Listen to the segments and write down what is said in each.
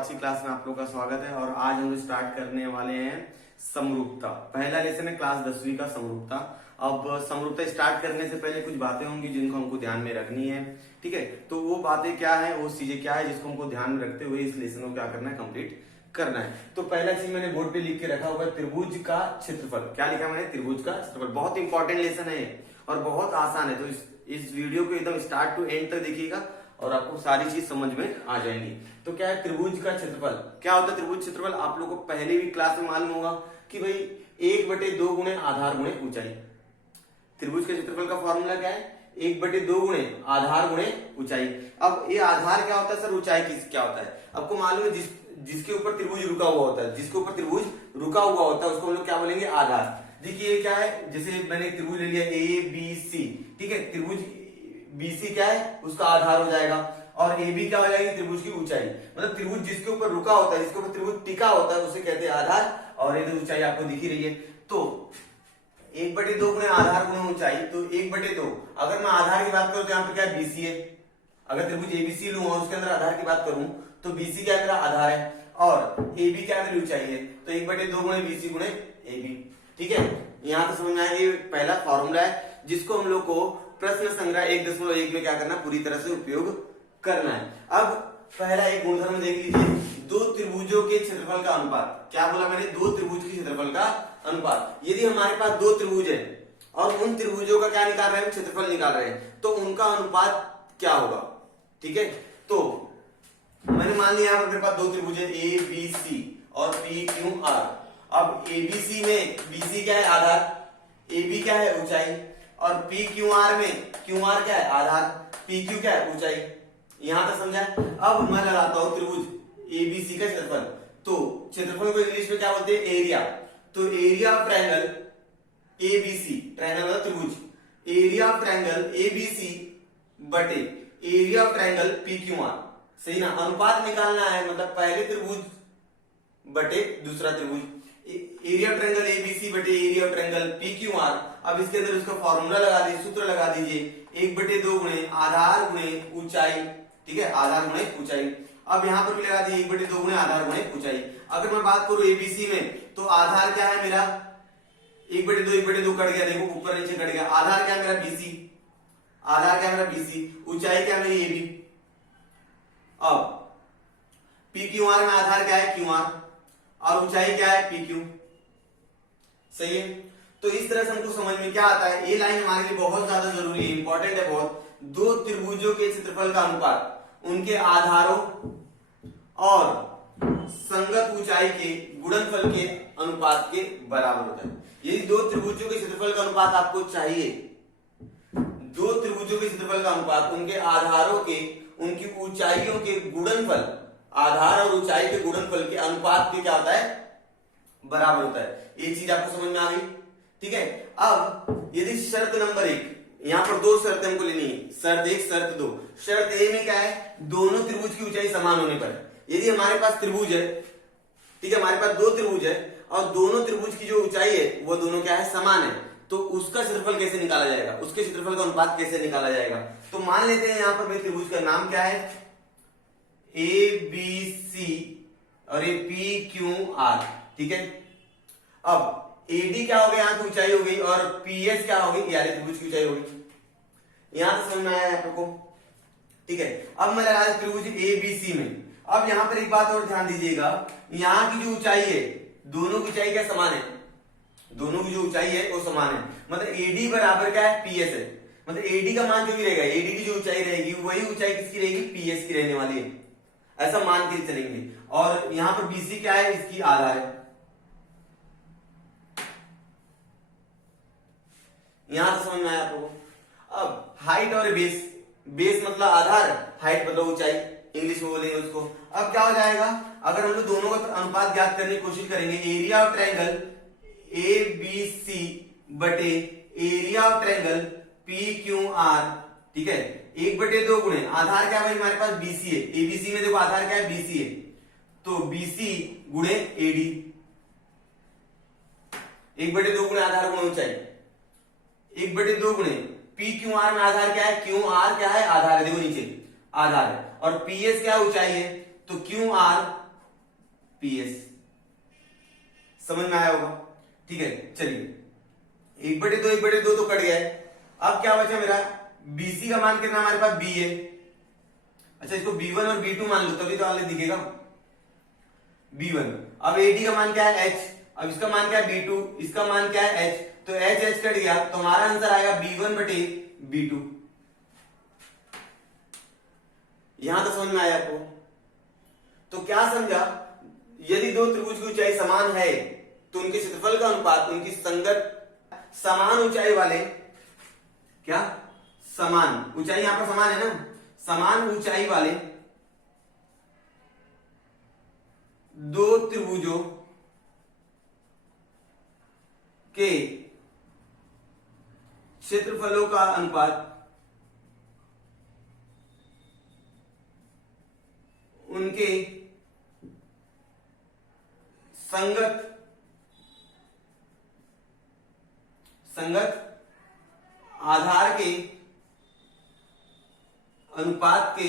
आज की क्लास में आप लोग का स्वागत है। और आज हम स्टार्ट करने वाले हैं समरूपता। पहला लेसन है क्लास 10वीं का समरूपता। अब समरूपता स्टार्ट करने से पहले कुछ बातें होंगी जिनको हमको ध्यान में रखनी है, ठीक है। तो वो बातें क्या है, वो चीजें क्या है जिसको हमको ध्यान में रखते हुए इस लेसन को क्या करना है, कंप्लीट करना है। तो पहला चीज मैंने बोर्ड पे लिख के रखा हुआ है त्रिभुज का क्षेत्रफल। क्या लिखा मैंने? त्रिभुज का क्षेत्रफल। बहुत इंपॉर्टेंट लेसन है और बहुत आसान है। तो इस वीडियो को एकदम स्टार्ट टू एंड तक देखिएगा और आपको सारी चीज समझ में आ जाएंगी। तो क्या है त्रिभुज का क्षेत्रफल? क्या होता है त्रिभुज क्षेत्रफल? आप लोगों को पहले भी क्लास में मालूम होगा कि भाई 1/2 गुणे आधार गुणे ऊंचाई। त्रिभुज के क्षेत्रफल का फॉर्मूला क्या है? 1/2 गुणे आधार गुणे ऊंचाई। अब ये आधार क्या होता है सर, ऊंचाई क्या होता है? आपको मालूम है जिसके ऊपर त्रिभुज रुका हुआ होता है, जिसके ऊपर त्रिभुज रुका हुआ होता है उसको हम लोग क्या बोलेंगे? आधार। देखिए क्या है, जैसे मैंने त्रिभुज ले लिया ABC, ठीक है। त्रिभुज BC क्या है, उसका आधार हो जाएगा और AB क्या हो जाएगी? त्रिभुज की ऊंचाई। मतलब त्रिभुज जिसके ऊपर रुका होता है, जिसके ऊपर त्रिभुज टिका होता है उसे कहते हैं आधार। और ये ऊंचाई आपको दिख ही रही है। तो 1/2 गुणे आधार गुणे ऊंचाई, तो 1/2। अगर मैं आधार की बात करूं तो यहाँ पे क्या है? BC है। अगर त्रिभुज ABC लूं और उसके अंदर आधार की बात करूं तो BC क्या मेरा आधार है और AB क्या मेरी ऊंचाई है। तो 1/2 गुणे BC गुणे AB, ठीक है। यहां तो समझ में आया। ये पहला फॉर्मूला है जिसको हम लोग को प्रश्न संग्रह 1.1 में क्या करना, पूरी तरह से उपयोग करना है। अब पहला एक गुणधर्म देख लीजिए, दो त्रिभुजों के क्षेत्रफल का अनुपात। क्या बोला मैंने? दो त्रिभुज के क्षेत्रफल का अनुपात। यदि हमारे पास दो त्रिभुज है और उन त्रिभुजों का क्या निकाल रहे हैं? क्षेत्रफल निकाल रहे हैं, तो उनका अनुपात क्या होगा, ठीक है। तो मैंने मान लिया यहाँ पर मेरे पास दो त्रिभुज है ABC और PQR। अब ABC में BC क्या है? आधार, AB क्या है? ऊंचाई, और PQR में QR क्या है? आधार, PQ क्या है? ऊंचाई। यहां तक समझा? अब मैं लगाता हूं त्रिभुज ABC का क्षेत्रफल। तो क्षेत्रफल को इंग्लिश में क्या बोलते हैं? एरिया। तो area of triangle ABC, triangle मतलब त्रिभुज, एरिया ऑफ ट्रायंगल ABC बटे एरिया ऑफ ट्रायंगल PQR। सही ना? अनुपात निकालना है, मतलब पहले त्रिभुज बटे दूसरा त्रिभुज। एरिया ट्रायंगल ABC बटे एरिया ट्रायंगल PQR। अब इसके अंदर उसका फॉर्मूला लगा दीजिए, सूत्र लगा दीजिए, 1/2 गुणे आधार गुणे ऊंचाई, ठीक है। आधार गुणे ऊंचाई। अब यहां पर भी लगा दीजिए 1/2 गुणे आधार गुणे ऊंचाई। अगर मैं बात करूं ABC में तो आधार क्या है मेरा? 1/2 कट गया, देखो ऊपर नीचे कट गया। आधार क्या है मेरा? BC। आधार क्या है मेरा? BC। ऊंचाई क्या है मेरी? AB। अब PQR में आधार क्या है? QR और ऊंचाई क्या है? PQ। सही है। तो इस तरह से हमको समझ में क्या आता है, ये लाइन हमारे लिए बहुत ज्यादा जरूरी है, इंपॉर्टेंट है बहुत। दो त्रिभुजों के क्षेत्रफल का अनुपात उनके आधारों और संगत ऊंचाई के गुणनफल के अनुपात के बराबर होता है। यदि दो त्रिभुजों के क्षेत्रफल का अनुपात आपको चाहिए, दो त्रिभुजों के क्षेत्रफल का अनुपात उनके आधारों के, उनकी ऊंचाइयों के गुणनफल, आधार और ऊंचाई के गुणनफल के अनुपात के क्या होता है? बराबर होता है। ये चीज आपको समझ में आ गई, ठीक है। अब यदि शर्त नंबर 1, यहां पर दो शर्तें हमको लेनी है, शर्त 1 शर्त 2। शर्त A में क्या है? दोनों त्रिभुज की ऊंचाई समान होने पर। यदि हमारे पास त्रिभुज है, ठीक है, हमारे पास दो त्रिभुज है और दोनों त्रिभुज की जो ऊंचाई है वो दोनों क्या है? समान है, तो उसका क्षेत्रफल कैसे निकाला जाएगा? उसके क्षेत्रफल का अनुपात कैसे निकाला जाएगा? तो मान लेते हैं यहां पर मेरे त्रिभुज का नाम क्या है? ABC और ये PQR, ठीक है। अब AD क्या हो गया? यहां की ऊंचाई हो गई, और PS क्या हो गई? यार त्रिभुज की ऊंचाई हो गई। यहां से समझ में आया आप लोगों को, ठीक है। अब मैं लगा त्रिभुज ABC में। अब यहां पर एक बात और ध्यान दीजिएगा, यहां की जो ऊंचाई है, दोनों की ऊंचाई क्या समान है? दोनों की जो ऊंचाई है वो समान है, मतलब AD बराबर क्या है? PS है। मतलब AD का मान जो भी रहेगा, AD की जो ऊंचाई रहेगी वही ऊंचाई किसकी रहेगी? PS की रहने वाली है, ऐसा मान के चलेंगे। और यहां पर BC क्या है? इसकी आधार है। यहां से समझ में आया आपको? अब हाइट और बेस, बेस मतलब आधार, हाइट मतलब ऊंचाई, इंग्लिश में बोलेंगे उसको। अब क्या हो जाएगा, अगर हम लोग दोनों का अनुपात ज्ञात करने की कोशिश करेंगे, एरिया ऑफ ट्रायंगल ABC बटे एरिया ऑफ ट्रायंगल PQR, ठीक है। 1/2 गुणे आधार क्या भाई? हमारे पास BC है। ABC में देखो आधार क्या है? BC है, तो BC गुणे AD। 1/2 गुणे आधार गुणे ऊंचाई, 1/2 गुणे PQR में आधार क्या है? QR क्या है? आधार है, देखो नीचे आधार है, और PS क्या ऊंचाई है, तो QR PS। समझ में आया होगा? ठीक है, चलिए 1/2 1/2 तो कट गया है। अब क्या बचा मेरा, BC का मान कितना हमारे पास B है। अच्छा, इसको B1 और B2 मान लो तभी तो आगे दिखेगा B1। अब AD का मान क्या है H, अब इसका मान क्या है B2, इसका मान क्या है H, तो H H कट गया तो हमारा आंसर आएगा B1/B2। यहां तो समझ में आया आपको? तो क्या समझा, यदि दो त्रिभुज की ऊंचाई समान है तो उनके क्षेत्रफल का अनुपात उनकी संगत समान ऊंचाई वाले, क्या समान ऊंचाई, यहां पर समान है ना, समान ऊंचाई वाले दो त्रिभुजों के क्षेत्रफलों का अनुपात उनके संगत आधार के अनुपात के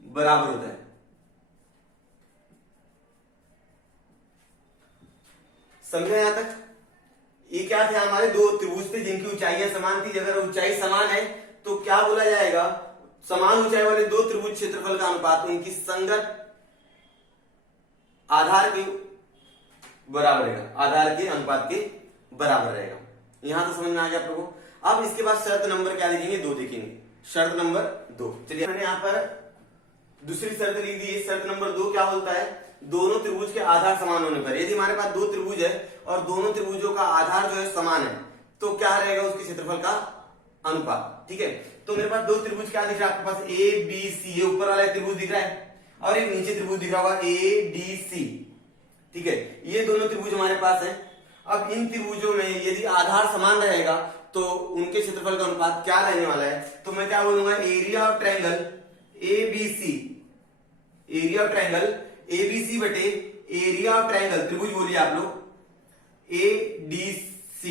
बराबर होता है। समझे यहां तक? ये क्या थे, हमारे दो त्रिभुज थे जिनकी ऊंचाइयां समान थी। अगर ऊंचाई समान है तो क्या बोला जाएगा, समान ऊंचाई वाले दो त्रिभुज क्षेत्रफल का अनुपात उनकी संगत आधार के बराबर रहेगा, आधार के अनुपात के बराबर रहेगा। यहां तो समझ में आ गया आप लोगों को? अब इसके बाद शर्त नंबर क्या लिखेंगे, 2 देखेंगे। शर्त नंबर 2, चलिए मैंने यहां पर दूसरी शर्त लिख दी है। शर्त नंबर 2 क्या बोलता है, दोनों त्रिभुज के आधार समान होने पर, यदि हमारे पास दो त्रिभुज है और दोनों त्रिभुजों का आधार जो है समान है तो क्या रहेगा उसके क्षेत्रफल का अनुपात। ठीक है, तो मेरे पास दो त्रिभुज क्या दिख रहा है आपके पास, ABC, ये ऊपर वाला त्रिभुज दिख रहा है और एक नीचे त्रिभुज दिख रहा होगा ADC। ठीक है, ये दोनों त्रिभुज हमारे पास है। अब इन त्रिभुजों में यदि आधार समान रहेगा तो उनके क्षेत्रफल का अनुपात क्या रहने वाला है, तो मैं क्या बोलूंगा, area of triangle ABC, area of triangle ABC बटे एरिया ऑफ ट्रायंगल, त्रिभुज बोलिए आप लोग, ADC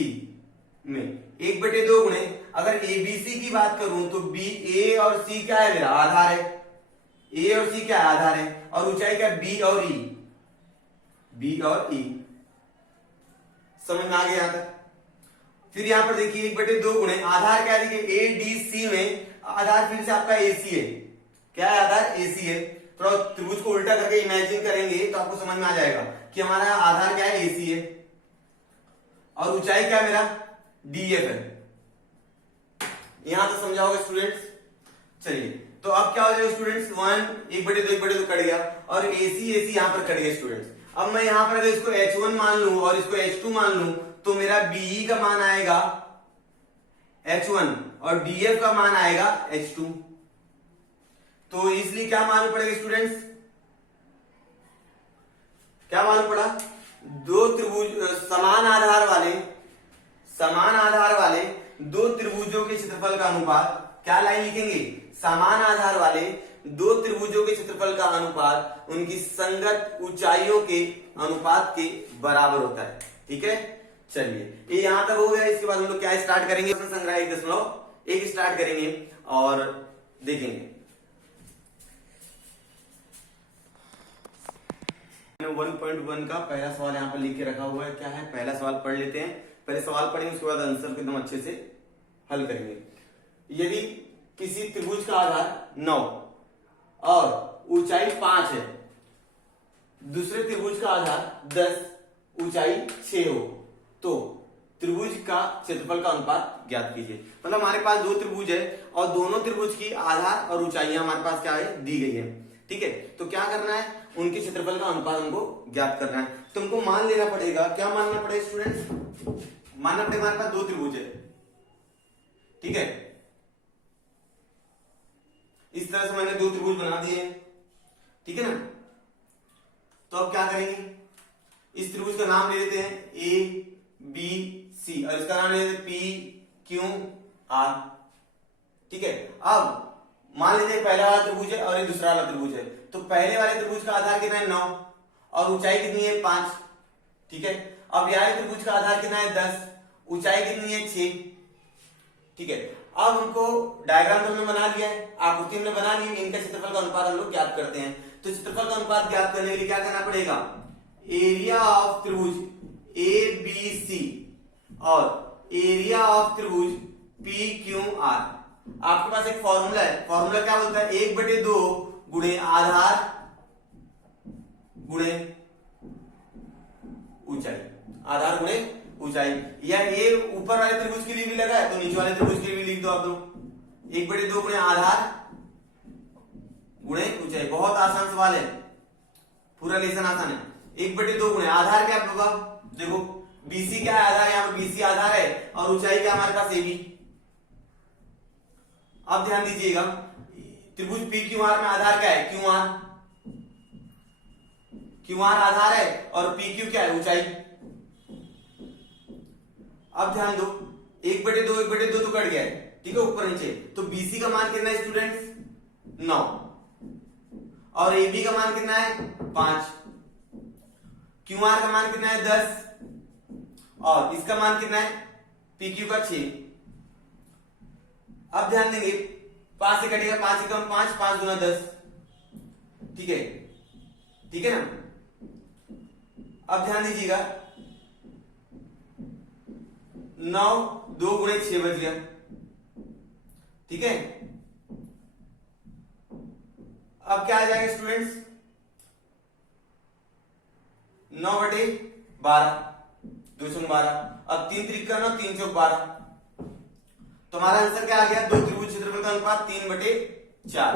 में 1/2 गुणे, अगर ABC की बात करूं तो A और C क्या है, मेरा आधार है, A और C क्या है, आधार है, और ऊंचाई क्या है, B और E। समझ में आ गया यहां तक? फिर यहां पर देखिए 1/2 गुणे आधार क्या है, देखिए ADC में आधार फिर से आपका AC है। क्या है, आधार AC है। थोड़ा त्रिभुज को उल्टा करके इमेजिन करेंगे तो आपको समझ में आ जाएगा कि हमारा आधार क्या है, AC है, और ऊंचाई क्या है, मेरा DF है। यहां तो समझा होगा स्टूडेंट्स? चलिए, तो अब क्या हो जाएगा स्टूडेंट्स, 1/2 कट गया और AC यहां पर कट गया स्टूडेंट्स। अब मैं यहां पर अगर इसको H1 मान लूं और इसको H2 मान लूं तो मेरा BE का मान आएगा H1 और DF का मान आएगा H2। तो इसलिए क्या मालूम पड़ेगा स्टूडेंट्स, क्या मालूम पड़ा, दो त्रिभुज समान आधार वाले दो त्रिभुजों के क्षेत्रफल का अनुपात, क्या लाइन लिखेंगे, समान आधार वाले दो त्रिभुजों के क्षेत्रफल का अनुपात उनकी संगत ऊंचाइयों के अनुपात के बराबर होता है। ठीक है, चलिए ये यहां तक हो गया। इसके बाद हम लोग क्या स्टार्ट करेंगे, संग्रह 1.1 स्टार्ट करेंगे और देखेंगे। 1.1 का पहला सवाल यहाँ पर लिख के रखा हुआ है। क्या है, पहला सवाल पढ़ लेते हैं। पहले सवाल पढ़ेंगे उसके बाद आंसर को एकदम अच्छे से हल करेंगे। यदि किसी त्रिभुज का आधार 9 और ऊंचाई 5 है, दूसरे त्रिभुज का आधार 10, ऊंचाई 6 हो, तो त्रिभुज का क्षेत्रफल का अनुपात ज्ञात कीजिए। मतलब हमारे पास दो त्रिभुज है और दोनों त्रिभुज की आधार और ऊंचाइयां हमारे पास क्या है, दी गई है। ठीक है, तो क्या करना है, उनके क्षेत्रफल का अनुपात हमको ज्ञात करना है। तुमको मान लेना पड़ेगा, क्या मानना पड़ेगा स्टूडेंट्स, मानना पड़ेगा हमारे पास दो त्रिभुज है। ठीक है, इस तरह से मैंने दो त्रिभुज बना दिए। ठीक है ना, तो अब क्या करेंगे, इस त्रिभुज का नाम ले लेते हैं ABC और इसका नाम ले लेते हैं PQR। ठीक है, अब मान लीजिए पहला वाला त्रिभुज है और ये दूसरा वाला त्रिभुज है, तो पहले वाले त्रिभुज का आधार कितना है, 9 और ऊंचाई कितनी है, 5। ठीक है, अब यह त्रिभुज का आधार कितना है, 10, ऊंचाई कितनी है, 6। ठीक है, अब हमको डायग्राम तो हमने बना लिया है, आकृति हमने बना ली, इनका क्षेत्रफल का अनुपात हम लोग ज्ञात करते हैं। तो क्षेत्रफल का अनुपात ज्ञात करने के लिए क्या करना पड़ेगा, एरिया ऑफ त्रिभुज ए बी सी और एरिया ऑफ त्रिभुज पी क्यू आर। आपके पास एक फॉर्मूला है, फॉर्मूला क्या बोलता है, 1/2 गुणे आधार गुणे ऊंचाई, आधार गुणे ऊंचाई। या ये ऊपर वाले त्रिभुज के लिए भी लगा है तो नीचे वाले त्रिभुज के लिए भी लिख दो आप लोग, 1/2 गुणे आधार गुणे ऊंचाई। बहुत आसान सवाल है, पूरा लेसन आसान है। 1/2 गुणे आधार क्या होगा, देखो बीसी क्या है, आधार, यहाँ पर बीसी आधार है और ऊंचाई क्या हमारे पास एबी। अब ध्यान दीजिएगा, त्रिभुज पी क्यू आर में आधार क्या है, क्यू आर, क्यू आर आधार है और पी क्यू क्या है, ऊंचाई। अब ध्यान दो, 1/2 तो कट गया है, ठीक है, ऊपर नीचे। तो बीसी का मान कितना है स्टूडेंट्स, 9 और एबी का मान कितना है, 5। क्यू आर का मान कितना है, 10 और इसका मान कितना है, पी क्यू का 6। अब ध्यान देंगे, 5 से कटेगा, 5 से कम 5, 5 गुना 10, ठीक है, ठीक है ना। अब ध्यान दीजिएगा, 9 2 गुणे 6 बच गया, ठीक है। अब क्या आ जाएगा स्टूडेंट्स, 9/12, 2 × 12। अब 3 × 3 = 9, 3 × 12। तो हमारा आंसर क्या आ गया, 2 त्रिभुज क्षेत्रफल का अनुपात 3/4।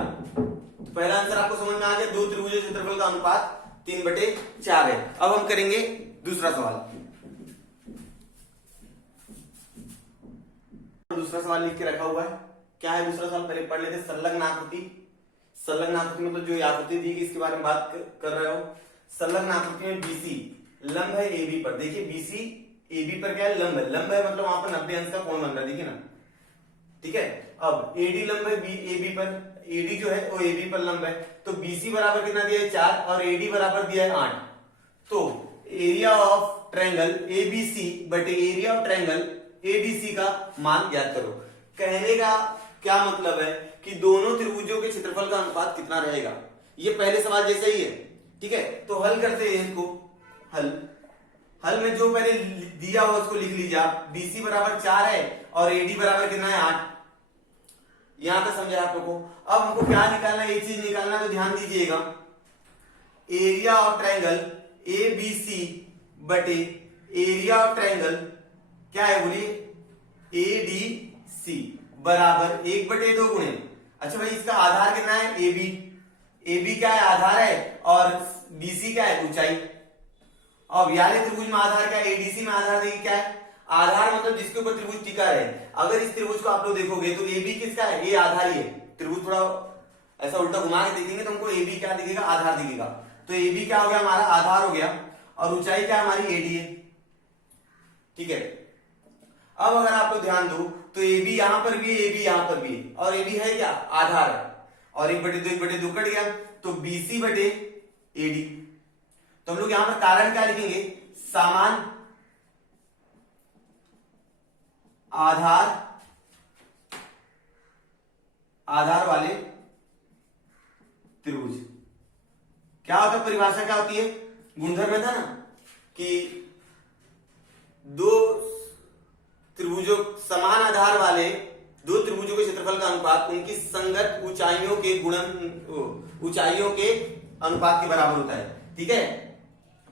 तो पहला आंसर आपको समझ में आ गया, 2 त्रिभुज क्षेत्रफल का अनुपात 3/4 है। अब हम करेंगे दूसरा सवाल। दूसरा सवाल लिख के रखा हुआ है, क्या है दूसरा सवाल, पहले पढ़ लेते। संलग्न आकृति, संलग्न आकृति मतलब जो आकृति दी गई इसके बारे में बात कर रहे हो। संलग्न आकृति में बीसी लंब है एबी पर, देखिए बीसी एबी पर क्या है, लंब है। लंब है मतलब वहां पर 90 अंश का कोण बन रहा है, देखिए ना, ठीक है। अब एडी लंब है एबी पर, एडी जो है वो एबी पर लंब है, तो बीसी बराबर कितना दिया है, 4 और एडी बराबर दिया है 8। तो एरिया ऑफ ट्रायंगल एबीसी बटे एरिया ऑफ ट्रायंगल एडीसी का मान ज्ञात करो। कहने का क्या मतलब है कि दोनों त्रिभुजों के क्षेत्रफल का अनुपात कितना रहेगा। ये पहले सवाल जैसे ही है, ठीक है। तो हल करते हैं इसको, हल में जो पहले दिया हुआ उसको लिख लीजिए आप। बीसी बराबर 4 है और एडी बराबर कितना है, 8। यहां तक समझा आप लोगों को। अब हमको क्या निकालना है, एक चीज निकालना, तो ध्यान दीजिएगा, एरिया ऑफ ट्रायंगल एबीसी बटे एरिया ऑफ ट्रायंगल क्या है, बोलिए, एडीसी बराबर 1/2 गुणे, अच्छा भाई इसका आधार कितना है, एबी, एबी क्या है, आधार है और बीसी क्या है, ऊंचाई। अब यानी त्रिभुज में आधार क्या है, एडीसी में आधार देखिए क्या है, आधार मतलब जिसके ऊपर त्रिभुज टिका है। अगर इस त्रिभुज को आप लोग देखोगे तो एबी किसका है, ये आधार ही है। त्रिभुज थोड़ा ऐसा उल्टा घुमा के देखेंगे तो हमको एबी क्या दिखेगा, आधार दिखेगा। तो एबी क्या हो गया, हमारा आधार हो गया और ऊंचाई क्या हमारी एडी है, ठीक है। अब अगर आप लोग ध्यान दो तो एबी यहां पर भी है, एबी यहां पर भी है और एबी है क्या, आधार है और 1/2 कट गया, तो बीसी बटे एडी। तो हम लोग यहां पर कारण क्या लिखेंगे, समान आधार, आधार वाले त्रिभुज। क्या होता है, परिभाषा क्या होती है, गुणधर्म में था ना कि दो त्रिभुजों, समान आधार वाले दो त्रिभुजों के क्षेत्रफल का अनुपात उनकी संगत ऊंचाइयों के गुणन, ऊंचाइयों के अनुपात के बराबर होता है, ठीक है।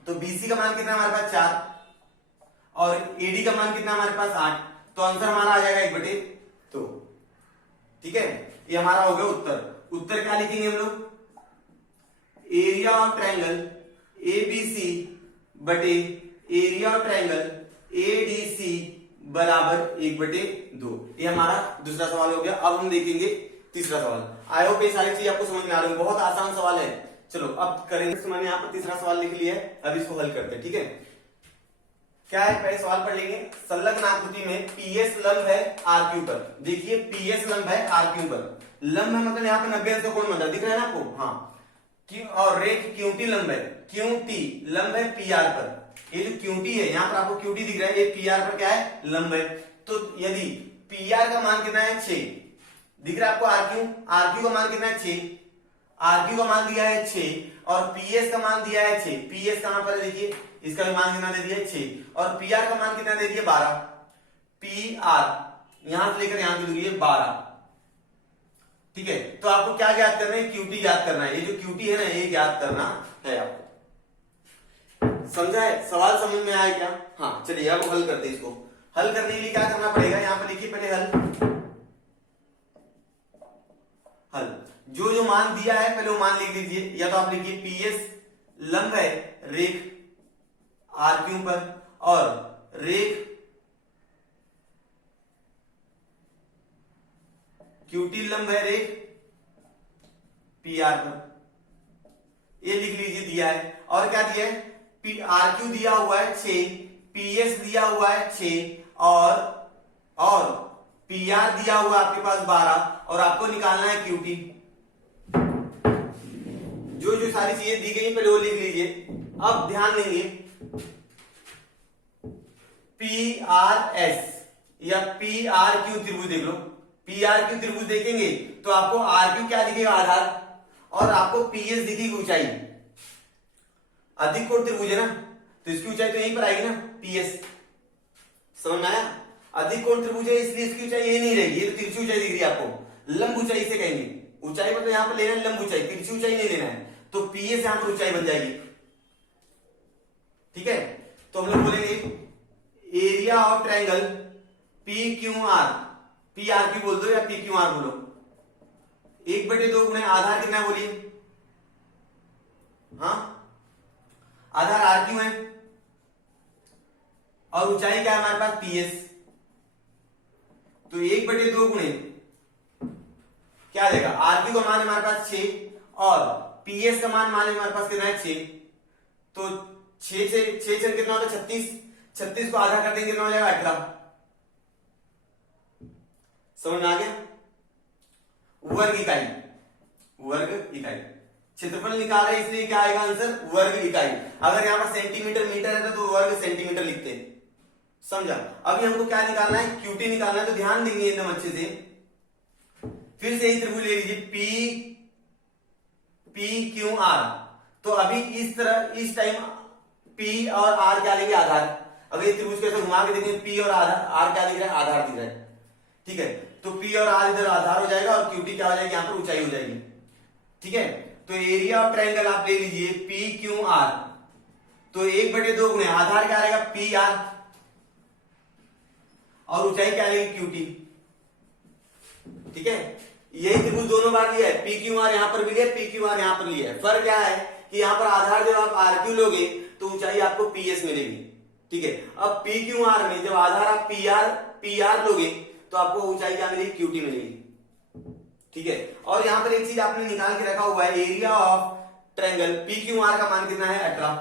तो बीसी का मान कितना हमारे पास 4 और एडी का मान कितना हमारे पास 8, तो आंसर हमारा आ जाएगा 1/2, ठीक है। ये हमारा हो गया उत्तर। उत्तर क्या लिखेंगे हम लोग, एरिया ऑफ ट्रायंगल एबीसी बटे एरिया ऑफ ट्रायंगल एडीसी बराबर 1/2। ये हमारा दूसरा सवाल हो गया। अब हम देखेंगे तीसरा सवाल। आई होप ये सारी चीज आपको समझ में आ रही है, बहुत आसान सवाल है। चलो अब करेंगे, मैंने यहाँ पर तीसरा सवाल लिख लिया है, अब इसको हल करते हैं, ठीक है। क्या है, पहले सवाल पढ़ लेंगे। संलग्न आकृति में पीएस लंब है आरक्यू पर, देखिए पीएस लंब है आरक्यू पर। लंब है मतलब यहाँ पे 90 अंश का कोण बन रहा है, दिख रहा है ना आपको, हाँ। और रेख क्यूटी लंब है, क्यूटी लंब है पीआर पर। ये जो क्यूटी है, यहाँ पर आपको क्यूटी दिख रहा है, ये पीआर पर क्या है, लंब है। तो यदि पीआर का मान कितना है 6, दिख रहा है आपको, आरक्यू, आरक्यू का मान कितना है 6 RQ का मान दिया है 6 और PS का मान दिया है 6। PS कहां पर है देखिए, इसका भी मान कितना दे दिया है 6 और PR का मान कितना दे दिया 12। PR यहां से लेकर यहां की दूरी है 12। ठीक है, तो आपको क्या ज्ञात करना है, QT ज्ञात करना है। ये जो QT है ना, ये ज्ञात करना है आपको। समझा है? सवाल समझ में आया क्या? हाँ चलिए अब हल करते हैं इसको। हल करने के लिए क्या करना पड़ेगा, यहां पर लिखिए पहले हल। जो जो मान दिया है पहले वो मान लिख लीजिए, या तो आप लिखिए PS लंब है रेख RQ पर और रेख QT लंब है रेख PR पर, ये लिख लीजिए दिया है। और क्या दिया है, RQ दिया हुआ है 6, PS दिया हुआ है 6 और PR दिया हुआ है आपके पास 12 और आपको निकालना है QT। जो जो सारी चीजें दी गई पहले वो लिख लीजिए। अब ध्यान देंगे, PRS या PRQ त्रिभुज देख लो। PRQ त्रिभुज देखेंगे तो आपको RQ क्या दिखेगा, आधार, और आपको PS दिखेगी ऊंचाई। अधिक कोण त्रिभुज है ना, तो इसकी ऊंचाई तो यहीं पर आएगी ना, PS। समझ में आया? अधिक कोण त्रिभुज है इसलिए इसकी ऊंचाई ये नहीं रहेगी, ये तो तिरछी ऊंचाई दिख रही है आपको। लंब ऊंचाई से कहेंगे, ऊंचाई मतलब यहां पर लेना है लंब ऊंचाई, तिरछी ऊंचाई नहीं लेना है, तो PS यहां पर ऊंचाई बन जाएगी। ठीक है, तो हम लोग बोलेंगे area of triangle PQR, PRQ बोल दो या PQR बोलो, 1/2 गुणे आधार कितना है बोलिए, हाँ आधार RQ है और ऊंचाई क्या है हमारे पास PS, तो 1/2 गुणे क्या आ जाएगा, RQ का मान हमारे पास 6 और PS का मान हमारे पास कितना है 6, तो 6 से 6 कितना होता है 36, 36 को आधा कर देंगे कितना हो जाएगा 18। समझ में आ गया? वर्ग इकाई, वर्ग इकाई, क्षेत्रफल निकाल रहे इसलिए क्या आएगा आंसर, वर्ग इकाई। अगर यहां पर सेंटीमीटर मीटर है तो वर्ग सेंटीमीटर लिखते हैं। समझा? अभी हमको क्या निकालना है, QT निकालना है, तो ध्यान देंगे एकदम अच्छे से। फिर से ही त्रिभुज ले लीजिए PQR, तो अभी इस तरह इस टाइम P और R क्या लेंगे, आधार। अगर ये त्रिभुज को ऐसे घुमा के देखें, P और R क्या दिख रहा है, आधार दिख रहा है। ठीक है, तो P और R इधर आधार हो जाएगा और QT क्या हो जाएगी, यहां पर ऊंचाई हो जाएगी। ठीक है, तो एरिया ऑफ ट्रायंगल आप ले लीजिए PQR, तो 1/2 गुणे आधार क्या रहेगा PR और ऊंचाई क्या रहेगी QT। ठीक है, यही त्रिभुज दोनों बार लिया है, PQR यहां पर भी लिया है, PQR यहां पर लिया है। फर्क क्या है कि यहां पर आधार जब आप RQ लोगे तो ऊंचाई आपको PS मिलेगी। ठीक है, अब PQR में जब आधार आप PR लोगे तो आपको ऊंचाई क्या मिलेगी, QT मिलेगी। ठीक है, और यहां पर एक चीज आपने निकाल के रखा हुआ है, एरिया ऑफ ट्रायंगल PQR का मान कितना है 18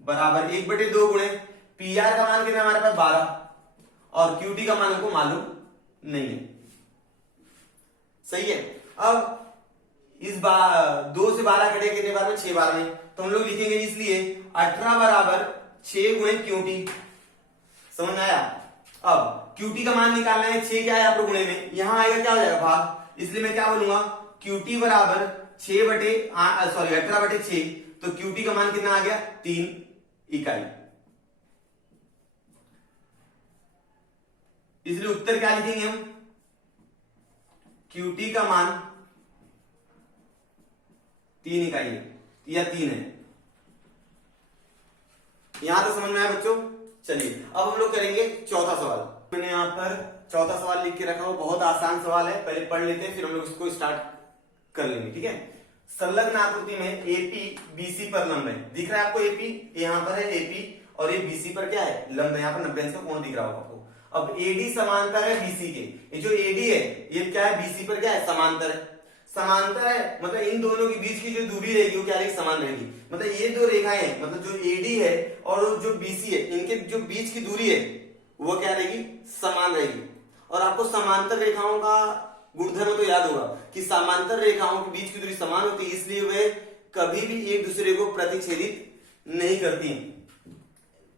बराबर 1/2 गुणे PR का मान कितना है हमारे पास 12 और QT का मान हमको मालूम नहीं है। सही है, अब इस 2 से 12 कटे कितने बार में, 6 बार में, तो हम लोग लिखेंगे इसलिए 18 बराबर 6 गुणे QT। समझ में आया? अब QT का मान निकालना है, 6 क्या है यहाँ पर गुणे में, यहां आएगा क्या हो जाएगा भाग, इसलिए मैं क्या बोलूंगा QT बराबर 18/6, तो QT का मान कितना आ गया 3 इकाई। इसलिए उत्तर क्या लिखेंगे हम, QT का मान 3 इकाई है या 3 है। यहां तो समझ में आया बच्चों? चलिए अब हम लोग करेंगे चौथा सवाल। मैंने यहां पर चौथा सवाल लिख के रखा हो, बहुत आसान सवाल है, पहले पढ़ लेते हैं फिर हम लोग इसको स्टार्ट कर लेंगे। ठीक है, संलग्न आकृति में AP BC पर लंब है, दिख रहा है आपको AP, यहां पर है AP और ये BC पर क्या है, लंब है, यहां पर 90 अंश का कोण दिख रहा होगा आपको। अब AD समांतर है BC के, ये जो AD है ये क्या है, BC पर क्या है, समांतर है। समांतर है मतलब इन दोनों के बीच की जो दूरी रहेगी वो क्या रहेगी, समान रहेगी। मतलब ये दो रेखाएं हैं, मतलब जो AD है और जो BC है, इनके जो बीच की दूरी है वो क्या रहेगी, समान रहेगी। और आपको समांतर रेखाओं का गुणधर्म तो याद होगा कि समांतर रेखाओं के बीच की दूरी समान होती है, इसलिए वे कभी भी एक दूसरे को प्रतिच्छेदित नहीं करती।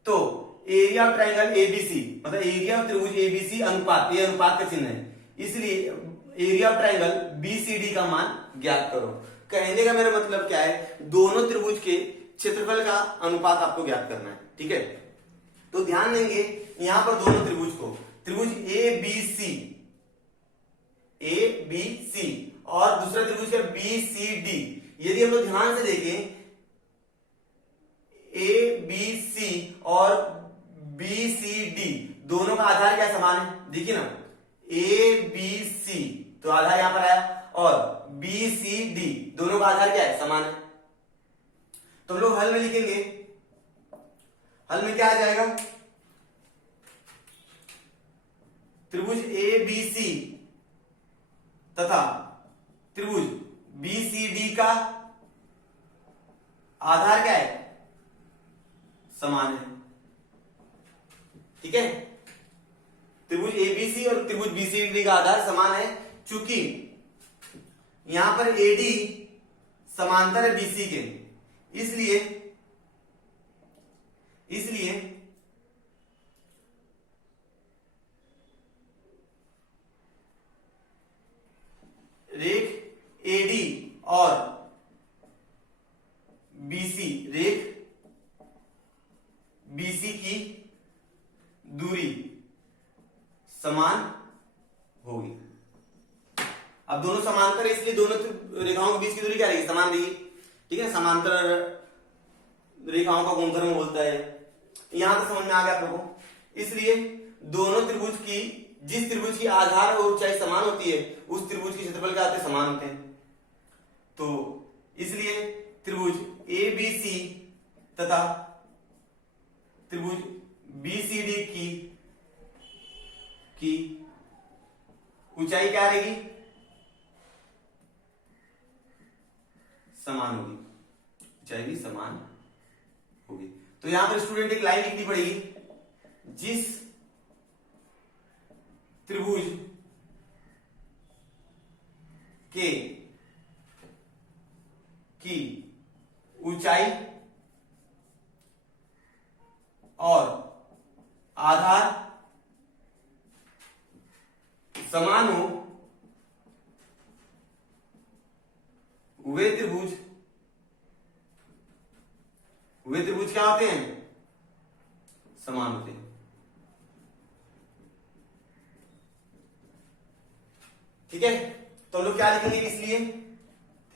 तो एरिया ऑफ ट्रायंगल ABC मतलब एरिया ऑफ त्रिभुज ABC अनुपात, ये अनुपात का चिन्ह है, इसलिए एरिया ऑफ ट्रायंगल BCD का मान ज्ञात करो। कहने का मेरा मतलब क्या है, दोनों त्रिभुज के क्षेत्रफल का अनुपात आपको ज्ञात करना है, ठीक है। तो ध्यान देंगे यहां पर दोनों त्रिभुज को, त्रिभुज ए बी सी और दूसरा त्रिभुज है बी सी डी। यदि हम लोग ध्यान से देखें ए बी सी और बी सी डी दोनों का आधार क्या समान है, देखिए ना, ए बी सी तो आधार यहां पर आया और बी सी डी दोनों का आधार क्या है, समान है। तो हम लोग हल में लिखेंगे, हल में क्या आ जाएगा, त्रिभुज ए बी सी तथा त्रिभुज बी सी डी का आधार क्या है, समान है, ठीक है। त्रिभुज एबीसी और त्रिभुज बीसीडी का आधार समान है, चूंकि यहां पर एडी समांतर है बीसी के, इसलिए रेख एडी और बीसी, रेख बीसी की दूरी समान होगी। अब दोनों समांतर है, इसलिए दोनों रेखाओं के बीच की दूरी क्या रहेगी, समान रहेगी, ठीक है। समांतर रेखाओं का गुणधर्म बोलता है, यहां तो समझ में आ गया आप लोगों को। इसलिए दोनों त्रिभुज की, जिस त्रिभुज की आधार और ऊंचाई समान होती है उस त्रिभुज के क्षेत्रफल क्या होते हैं, समान होते हैं। तो इसलिए त्रिभुज ए बी सी तथा त्रिभुज बी सी डी की ऊंचाई क्या रहेगी, समान होगी, ऊंचाई भी समान होगी। तो यहां पर स्टूडेंट एक लाइन लिखनी पड़ेगी, जिस त्रिभुज के की ऊंचाई और आधार समान हो वे त्रिभुज क्या होते हैं, समान होते हैं, ठीक है। तो हम लोग क्या लिखेंगे, इसलिए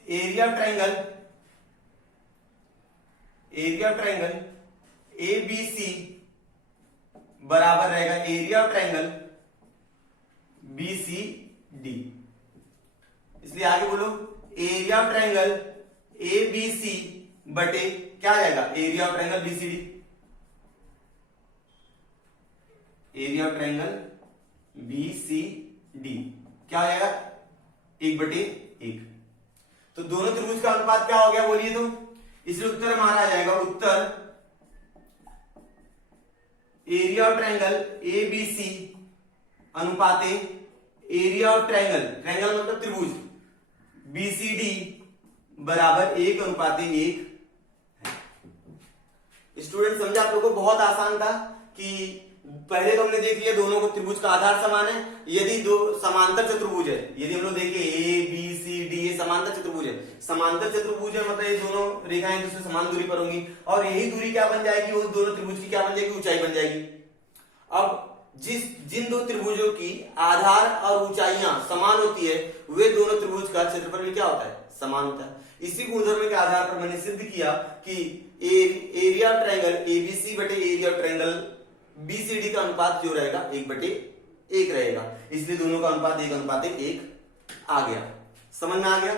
area of triangle A B C बराबर रहेगा area of triangle B C D. इसलिए आगे बोलो, area of triangle A B C बटे क्या आ जाएगा, area of triangle B C D. Area of triangle B C D क्या हो जाएगा, 1/1। तो दोनों त्रिभुज का अनुपात क्या हो गया बोलिए तो, इसलिए उत्तर हमारा आ जाएगा, उत्तर area of triangle A B C अनुपाते एरिया ऑफ ट्रायंगल मतलब त्रिभुज बी सी डी बराबर 1/1 है। स्टूडेंट समझा आप लोगों को, बहुत आसान था कि पहले तो हमने देख लिया दोनों को त्रिभुज का आधार समान है। यदि दो समांतर चतुर्भुज है, यदि हम लोग देखें ए बी सी डी ये समांतर चतुर्भुज है, समांतर चतुर्भुज है मतलब ये दोनों रेखाएं दूसरे समान दूरी पर होंगी और यही दूरी क्या बन जाएगी, वो दोनों त्रिभुज की क्या बन जाएगी, ऊंचाई बन जाएगी। अब जिन दो त्रिभुजों की आधार और ऊंचाइयां समान होती है वे दोनों त्रिभुज का क्षेत्रफल भी क्या होता है, समान होता है। इसी गुणधर्म के आधार पर मैंने सिद्ध किया कि एरिया ऑफ ट्रायंगल एबीसी बटे एरिया ऑफ ट्रायंगल बीसीडी का अनुपात जो रहेगा 1/1 रहेगा, इसलिए दोनों का अनुपात 1/1 आ गया। समझ में आ गया,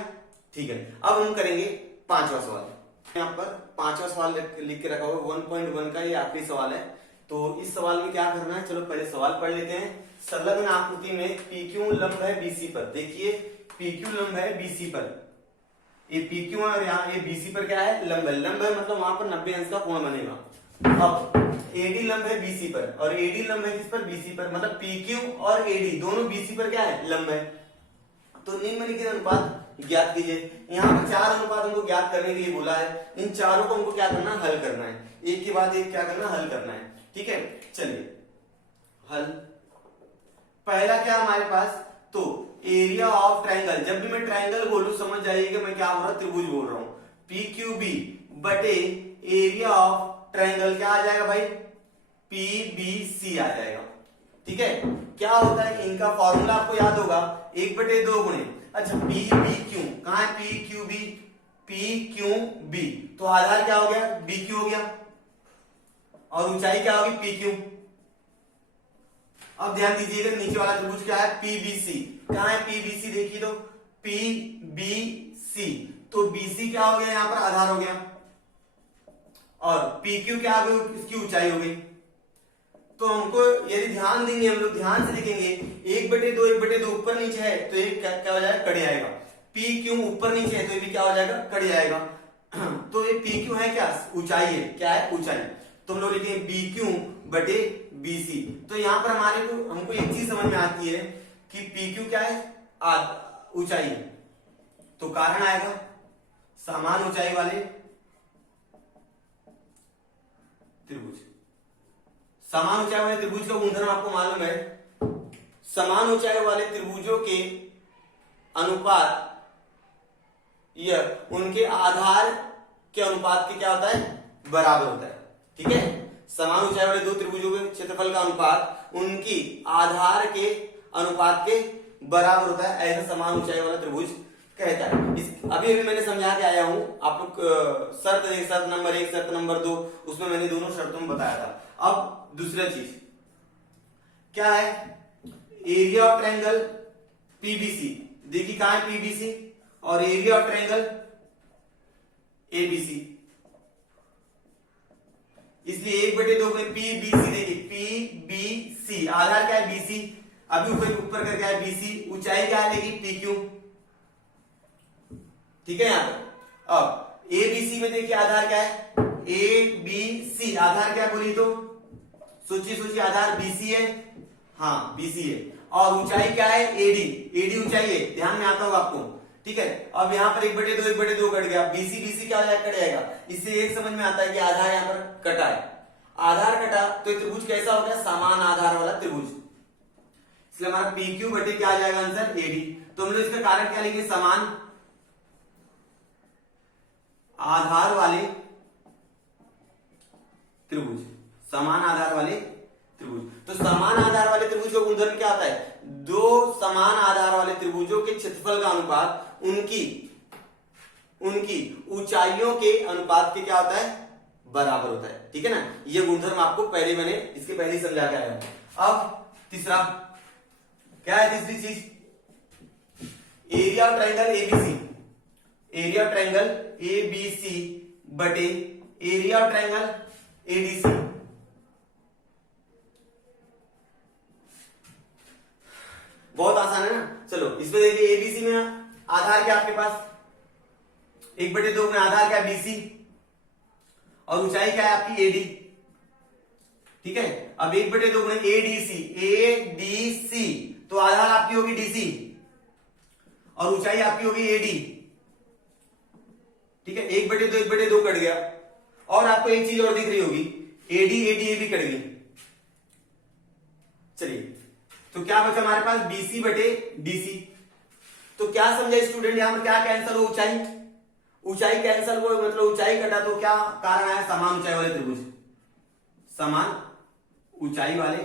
ठीक है। अब हम करेंगे 5वां सवाल। यहाँ पर 5वां सवाल लिख के रखा हुआ 1.1 का ये आखिरी सवाल है। तो इस सवाल में क्या करना है, चलो पहले सवाल पढ़ लेते हैं। संलग्न आकृति में PQ लंब है BC पर। देखिए PQ लंब है BC पर, ये PQ है और यहाँ ये BC पर क्या है, लंब है। लंब है मतलब वहां पर 90 अंश का कोण बनेगा। अब AD लंब है BC पर और AD लंब है किस पर, BC पर, मतलब PQ और AD दोनों BC पर क्या है, लंब है। तो निम्नलिखित अनुपात ज्ञात कीजिए। यहाँ पर 4 अनुपात हमको ज्ञात करने के लिए बोला है। इन चारों को हमको क्या करना है, हल करना है, एक के बाद एक क्या करना, हल करना है, ठीक है। चलिए हल, पहला क्या हमारे पास, तो एरिया ऑफ ट्रायंगल, जब भी मैं ट्रायंगल बोलूं समझ जाइए कि मैं क्या बोल रहा हूं, त्रिभुज बोल रहा हूं। PQB बटे एरिया ऑफ ट्रायंगल क्या आ जाएगा भाई, PBC आ जाएगा। ठीक है, क्या होता है इनका फॉर्मूला आपको याद होगा, 1/2 गुणे, अच्छा PBQ कहां है, PQB, PQB तो आधार क्या हो गया, BQ हो गया और ऊंचाई क्या होगी, PQ। अब ध्यान दीजिएगा नीचे वाला त्रिभुज क्या है, PBC, कहां है PBC, देखिए तो PBC, तो BC क्या हो गया, यहां पर आधार हो गया और PQ क्या हो गई, इसकी ऊंचाई हो गई। तो हमको यदि ध्यान देंगे, हम लोग ध्यान से देखेंगे, 1/2 ऊपर नीचे है तो एक क्या हो जाएगा, कड़े आएगा। PQ ऊपर नीचे है तो ये भी क्या हो जाएगा, कड़े आएगा। तो ये PQ है क्या, ऊंचाई है, क्या है, ऊंचाई। तो हम लोग लिखेंगे BQ बटे BC। तो यहां पर हमारे को हमको एक चीज समझ में आती है कि PQ क्या है, ऊंचाई है, तो कारण आएगा समान ऊंचाई वाले त्रिभुज। समान ऊंचाई वाले त्रिभुज का गुणधर्म आपको मालूम है, समान ऊंचाई वाले त्रिभुजों के अनुपात यह उनके आधार के अनुपात के क्या होता है, बराबर होता है। ठीक है, समान ऊंचाई वाले दो त्रिभुजों के क्षेत्रफल का अनुपात उनकी आधार के अनुपात के बराबर होता है, ऐसा समान ऊंचाई वाला त्रिभुज कहता है। अभी अभी मैंने समझा के आया हूं, आप लोग शर्त नंबर 1 शर्त नंबर 2 उसमें मैंने दोनों शर्तों में बताया था। अब दूसरा चीज क्या है, एरिया ऑफ ट्रायंगल PBC, देखिए कहां है PBC, और एरिया ऑफ ट्रायंगल ABC, इसलिए 1/2 में PBC, देखिए PBC आधार क्या है BC, अभी ऊपर करके है BC, ऊंचाई क्या है देखिए PQ। ठीक है, यहां पर अब ABC में देखिए आधार क्या है, ABC आधार क्या बोली, तो सोचिए आधार BC है, हाँ BC है, और ऊंचाई क्या है, AD ऊंचाई है, ध्यान में आता होगा आपको। ठीक है, अब यहाँ पर 1/2 कट गया, BC क्या हो जाएगा, कट जाएगा। इससे एक समझ में आता है कि आधार यहाँ पर कटा है, आधार कटा तो त्रिभुज कैसा हो गया, समान आधार वाला त्रिभुज, इसलिए हमारा PQ बटे क्या आ जाएगा आंसर, AD। तो हम लोग इसका कारण क्या लेंगे, समान आधार वाले त्रिभुज, समान आधार वाले त्रिभुज। तो समान आधार वाले त्रिभुज का गुणधर्म क्या आता है, दो समान आधार वाले त्रिभुजों के क्षेत्रफल का अनुपात उनकी ऊंचाइयों के अनुपात के क्या होता है, बराबर होता है। ठीक है ना, ये गुणधर्म आपको पहले मैंने इसके पहले समझा के आया हूं। अब तीसरा क्या है, तीसरी चीज, area of triangle ABC, area of triangle ABC बटे एरिया ऑफ ट्रायंगल ADC। बहुत आसान है ना, चलो इसमें देखिए ABC में आधार क्या आपके पास, 1/2 में आधार क्या BC और ऊंचाई क्या है आपकी AD। ठीक है, अब 1/2 में ADC तो आधार आपकी होगी DC और ऊंचाई आपकी होगी AD। ठीक है, 1/2 कट गया, और आपको एक चीज और दिख रही होगी, AD कट गई। चलिए, तो क्या बचा हमारे पास, BC बटे DC। तो क्या समझा स्टूडेंट, यहां पर क्या कैंसिल हो, ऊंचाई कैंसिल हो, मतलब ऊंचाई कटा, तो क्या कारण आया, समान ऊंचाई वाले त्रिभुज, समान ऊंचाई वाले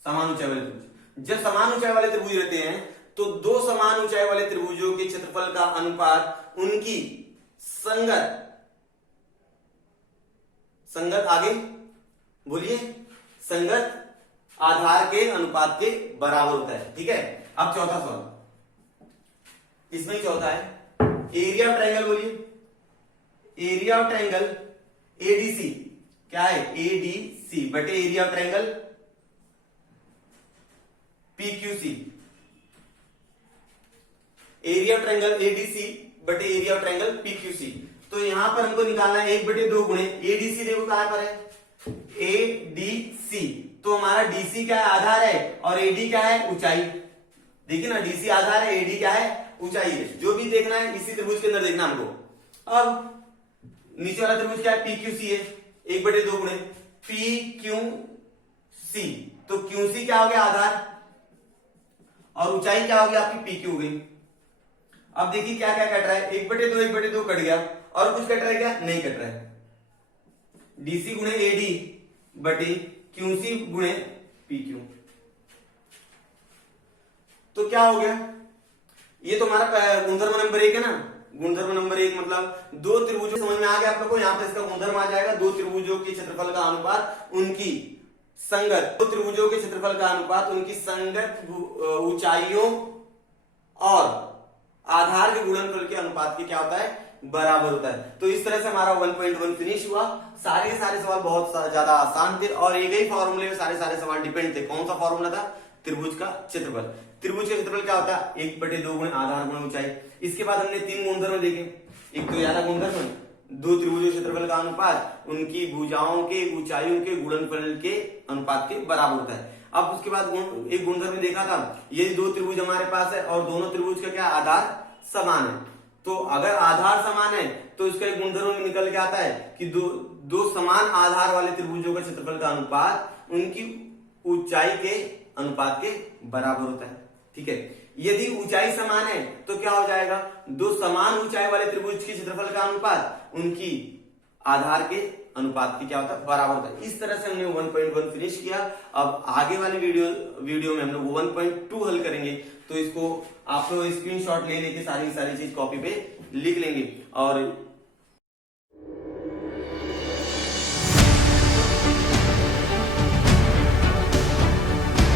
त्रिभुज। जब समान ऊंचाई वाले त्रिभुज रहते हैं तो दो समान ऊंचाई वाले त्रिभुजों के क्षेत्रफल का अनुपात उनकी संगत आगे बोलिए, संगत आधार के अनुपात के बराबर होता है। ठीक है, अब चौथा सवाल, इसमें ही चौथा है, एरिया ऑफ ट्रायंगल बोलिए, एरिया ऑफ ट्रायंगल ADC क्या है, ADC बटे area of triangle PQC, area of triangle ADC बटे एरिया ऑफ ट्रायंगल PQC। तो यहां पर हमको निकालना है 1/2 गुणे ADC, देखो कहां पर है, ADC, तो हमारा DC क्या है, आधार है, और AD क्या है, ऊंचाई। देखिए ना, DC आधार है, AD क्या है, ऊंचाई है। जो भी देखना है इसी त्रिभुज के अंदर देखना हमको। अब नीचे वाला त्रिभुज क्या है, PQC है, 1/2 गुणे PQC सी, तो क्यूसी क्या हो गया आधार, और ऊंचाई क्या हो गया आपकी पी क्यू हो गई। अब देखिए क्या क्या कट रहा है, 1/2 कट गया, और कुछ कट रहा है क्या, नहीं कट रहा है। डीसी गुणे एडी बटे क्यूसी गुणे पी क्यू, तो क्या हो गया, ये तो हमारा गुणधर्म नंबर 1 है ना। गुणधर्म नंबर 1 मतलब दो त्रिभुजों, समझ में आ गया आप लोग को, यहाँ पे इसका गुणधर्म आ जाएगा, दो त्रिभुजों के क्षेत्रफल का अनुपात उनकी संगत, दो त्रिभुजों के क्षेत्रफल का अनुपात उनकी संगत ऊंचाइयों और आधार के गुणनफल के अनुपात के क्या होता है, बराबर होता है। तो इस तरह से हमारा 1.1 फिनिश हुआ। सारे सवाल बहुत ज्यादा आसान थे और एक ही फॉर्मूले में सारे सवाल डिपेंड थे। कौन सा फॉर्मूला था, त्रिभुज का क्षेत्रफल। त्रिभुज का क्षेत्रफल क्या होता है, 1/2 गुणे आधार गुणे ऊंचाई। इसके बाद हमने 3 गुणधर्म देखे, एक तो ज्यादा गुणधर्म, दो त्रिभुजों क्षेत्रफल का अनुपात उनकी भुजाओं के ऊंचाइयों के गुणनफल के अनुपात के बराबर होता है। अब उसके बाद एक गुणधर्म देखा था, ये दो त्रिभुज हमारे पास है और दोनों त्रिभुज का क्या आधार समान है, तो अगर आधार समान है तो इसका एक गुणधर्म में निकल के आता है कि दो समान आधार वाले त्रिभुजों का क्षेत्रफल का अनुपात उनकी ऊंचाई के अनुपात के बराबर होता है। ठीक है, यदि ऊंचाई समान है तो क्या हो जाएगा, दो समान ऊंचाई वाले त्रिभुज के क्षेत्रफल का अनुपात उनकी आधार के अनुपात की क्या होता है, बराबर होता है। इस तरह से हमने 1.1 फिनिश किया। अब आगे वाले वीडियो में हम लोग 1.2 हल करेंगे, तो इसको आप लोग स्क्रीनशॉट ले लेके सारी चीज कॉपी पे लिख लेंगे और